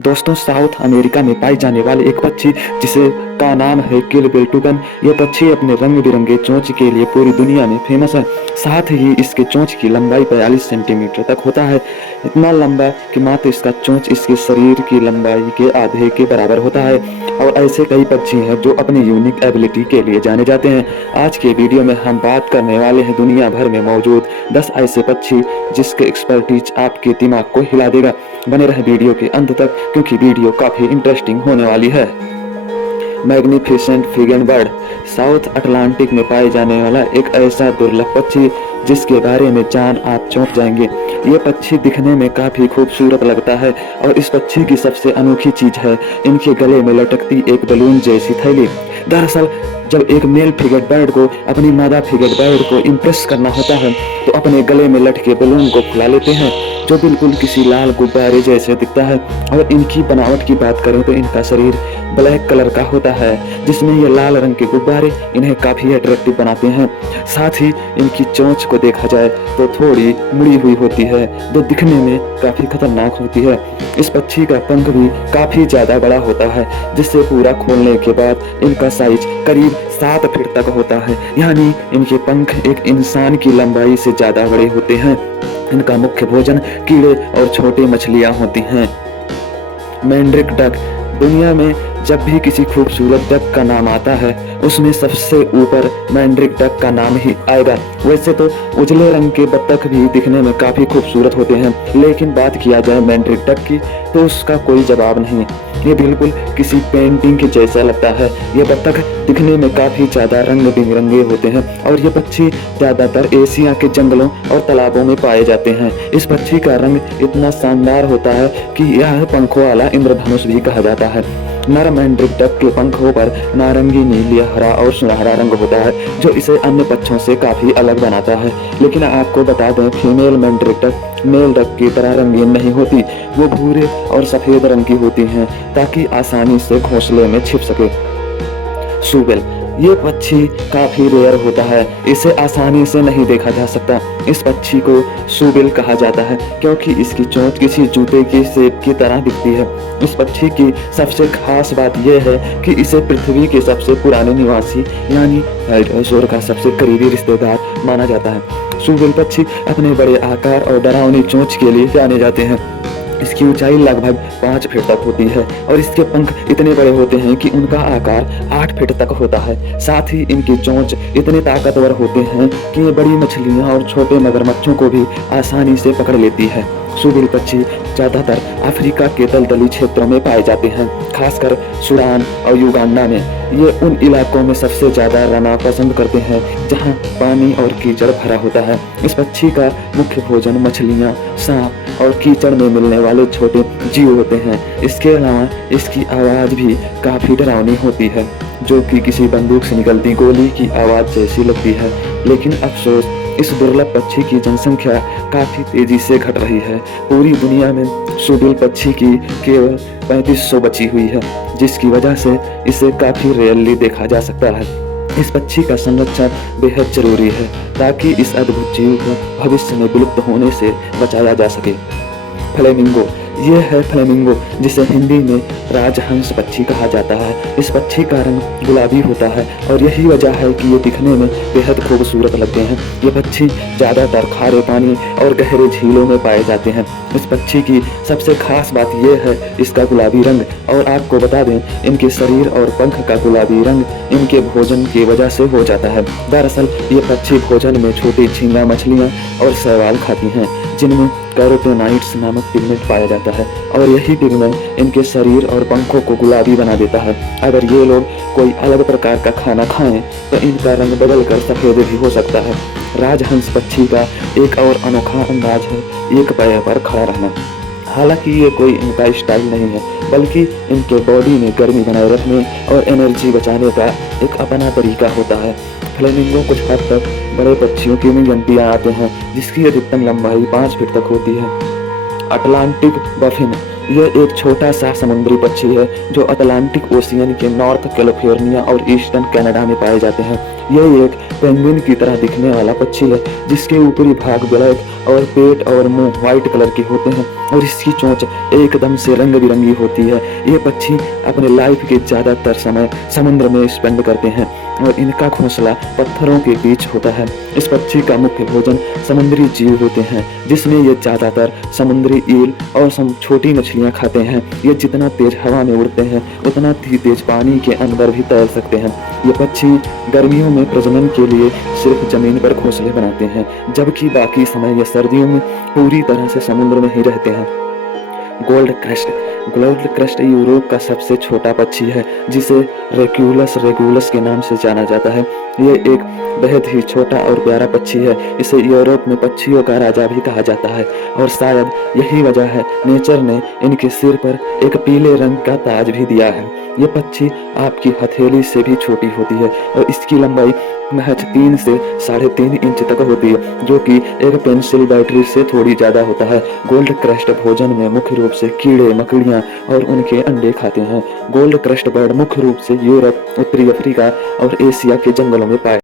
दोस्तों, south America में पाई जाने वाले एक पक्षी जिसे का नाम है किल बिल्टुगन। यह पक्षी अपने रंग बिरंगे चोंच के लिए पूरी दुनिया में फेमस है। साथ ही इसके चोंच की लंबाई 42 सेंटीमीटर तक होता है। इतना लंबा कि मात्र इसका चोंच इसके शरीर की लंबाई के आधे के बराबर होता है। और ऐसे कई पक्षी हैं जो अपनी यूनिक एबिलिटी के लिए जाने जाते हैं। आज के वीडियो में हम बात करने वाले हैं दुनिया भर में मौजूद 10 ऐसे पक्षी जिसके एक्सपर्टीज आपके दिमाग को हिला देगा। बने रहे वीडियो के अंत तक क्योंकि वीडियो काफी इंटरेस्टिंग होने वाली है। Magnificent frigate bird south Atlantic में पाए जाने वाला एक ऐसा दुर्लभ पक्षी जिसके बारे में जान आप चौंक जाएंगे। ये पक्षी दिखने में काफी खूबसूरत लगता है और इस पक्षी की सबसे अनोखी चीज है इनके गले में लटकती एक बलून जैसी थैली। दरअसल जब एक मेल फ्रिगेट बर्ड को अपनी मादा फ्रिगेट बर्ड को इम्प्रेस करना होता है तो अपने गले में लटके बलून को फुला लेते हैं जो बिल्कुल किसी लाल गुब्बारे जैसे दिखता है। और इनकी बनावट की बात करें तो इनका शरीर ब्लैक कलर का होता है जिसमें ये लाल रंग के गुब्बारे इन्हें काफी अट्रैक्टिव बनाते हैं। साथ ही इनकी चोंच को देखा जाए तो थोड़ी मुड़ी हुई होती है जो दिखने में काफी खतरनाक होती है। इस पक्षी का पंख भी काफी ज्यादा बड़ा होता है जिससे पूरा खोलने के बाद इनका साइज करीब 7 फीट तक होता है, यानी इनके पंख एक इंसान की लंबाई से ज्यादा बड़े होते हैं। इनका मुख्य भोजन कीड़े और छोटी मछलियां होती हैं। मैंड्रिक डक दुनिया में जब भी किसी खूबसूरत डक का नाम आता है उसमें सबसे ऊपर मैंड्रिक डक का नाम ही आएगा। वैसे तो उजले रंग के बत्तख भी दिखने में काफी खूबसूरत होते हैं, लेकिन बात किया जाए मैंड्रिक डक की तो उसका कोई जवाब नहीं। ये बिल्कुल किसी पेंटिंग के जैसा लगता है। ये बत्तख दिखने में काफी ज्यादा रंग बिरंगे होते हैं और ये पक्षी ज्यादातर एशिया के जंगलों और तालाबों में पाए जाते हैं। इस पक्षी का रंग इतना शानदार होता है कि यह पंखों वाला इंद्रधनुष भी कहा जाता है। नर मैंड्रिक डक के पंखों पर नारंगी, नीली, हरा और सुनहरा रंग होता है जो इसे अन्य पक्षियों से काफी अलग बनाता है। लेकिन आपको बता दें, female mandarin duck male duck की तरह रंगीन नहीं होती, वो भूरे और सफेद रंग की होती हैं ताकि आसानी से घोंसले में छिप सके। सूबेल ये पक्षी काफी रेयर होता है, इसे आसानी से नहीं देखा जा सकता। इस पक्षी को सूबेल कहा जाता है क्योंकि इसकी चोंच किसी जूते की शेप की तरह दिखती है। इस पक्षी की सबसे खास बात यह है कि इसे पृथ्वी के सबसे पुराने निवासी यानी डायनासोर का सबसे करीबी रिश्तेदार माना जाता है। सूबेल पक्षी अपने बड़े आकार और डरावनी चोंच के लिए जाने जाते हैं। इसकी ऊंचाई लगभग 5 फीट तक होती है और इसके पंख इतने बड़े होते हैं कि उनका आकार 8 फीट तक होता है। साथ ही इनकी चोंच इतने ताकतवर होते हैं कि ये बड़ी मछलियां और छोटे मगरमच्छों को भी आसानी से पकड़ लेती है। सूबेल पक्षी ज्यादातर अफ्रीका के दलदली क्षेत्रों में पाए जाते हैं, खासकर सूडान और युगांडा में। ये उन इलाकों में सबसे ज्यादा रहना पसंद करते हैं जहां पानी और कीचड़ भरा होता है। इस पक्षी का मुख्य भोजन मछलियां, सांप और कीचड़ में मिलने वाले छोटे जीव होते हैं। इसके अलावा इसकी आवाज भी काफी डरावनी होती है जो कि किसी बंदूक से निकलती गोली की आवाज जैसी लगती है। लेकिन अफसोस इस दुर्लभ पक्षी की जनसंख्या काफी तेजी से घट रही है। पूरी दुनिया में सूबेल पक्षी की केवल 3500 बची हुई है जिसकी वजह से इसे काफी रेयरली देखा जा सकता है। इस पक्षी का संरक्षण बेहद जरूरी है ताकि इस अद्भुत जीव को भविष्य में विलुप्त होने से बचाया जा सके। फ्लेमिंगो ये है फ्लेमिंगो जिसे हिंदी में राजहंस पक्षी कहा जाता है। इस पक्षी का रंग गुलाबी होता है और यही वजह है कि ये दिखने में बेहद खूबसूरत लगते हैं। ये पक्षी ज्यादातर खारे पानी और गहरे झीलों में पाए जाते हैं। इस पक्षी की सबसे खास बात यह है इसका गुलाबी रंग। और आपको बता दें, इनके शरीर और पंख का गुलाबी रंग इनके भोजन की वजह से हो जाता है। दरअसल ये पक्षी भोजन में छोटी झींगा मछलियां और शैवाल खाती हैं जिनमें कैरोटीनॉइड्स नामक पिगमेंट पाया जाता है और यही पिगमेंट इनके शरीर और पंखों को गुलाबी बना देता है। अगर ये लोग कोई अलग प्रकार का खाना खाएं तो इनका रंग बदलकर सफेद भी हो सकता है। राजहंस पक्षी का एक और अनोखा अंदाज है एक पैर पर खड़ा रहना। हालांकि ये कोई इनका स्टाइल नहीं है बल्कि इनके बॉडी में गर्मी बनाए रखने और एनर्जी बचाने का एक अपना तरीका होता है। फ्लेमिंगो कुछ हद तक बड़े पक्षियों की भी गिनतियां आते हैं जिसकी अधिकतम लंबाई 5 फीट तक होती है। अटलांटिक बफिन यह एक छोटा सा समुद्री पक्षी है जो अटलांटिक ओशियन के नॉर्थ कैलिफोर्निया और ईस्टर्न कनाडा में पाए जाते हैं। यह एक पेंगुइन की तरह दिखने वाला पक्षी है जिसके ऊपरी भाग ब्लैक और पेट और मुंह व्हाइट कलर के होते हैं और इसकी चोंच एकदम से रंग बिरंगी होती है। ये पक्षी अपने लाइफ के ज्यादातर समय समुद्र में स्पेंड करते हैं और इनका घोंसला पत्थरों के बीच होता है। इस पक्षी का मुख्य भोजन समुद्री जीव होते हैं जिसमें ये ज्यादातर समुद्री ईल और छोटी मछलियां खाते हैं। ये जितना तेज हवा में उड़ते हैं उतना ही तेज पानी के अंदर भी तैर सकते हैं। ये पक्षी गर्मियों में प्रजनन के लिए सिर्फ जमीन पर घोंसले बनाते हैं जबकि बाकी समय ये सर्दियों में पूरी तरह से समुद्र में ही रहते हैं। गोल्ड क्रस्ट यूरोप का सबसे छोटा पक्षी है जिसे रेगुलस के नाम से जाना जाता है। ये एक बेहद ही छोटा और प्यारा पक्षी है। इसे यूरोप में पक्षियों का राजा भी कहा जाता है और शायद यही वजह है नेचर ने इनके सिर पर एक पीले रंग का ताज भी दिया है। ये पक्षी आपकी हथेली से भी छोटी होती है और इसकी लंबाई महज 3 से 3.5 इंच तक होती है जो कि एक पेंसिल बैटरी से थोड़ी ज्यादा होता है। गोल्ड क्रस्ट भोजन में मुख्य रूप से कीड़े मकड़ियां और उनके अंडे खाते हैं। गोल्ड क्रस्ट बर्ड मुख्य रूप से यूरोप, उत्तरी अफ्रीका और एशिया के जंगलों में पाए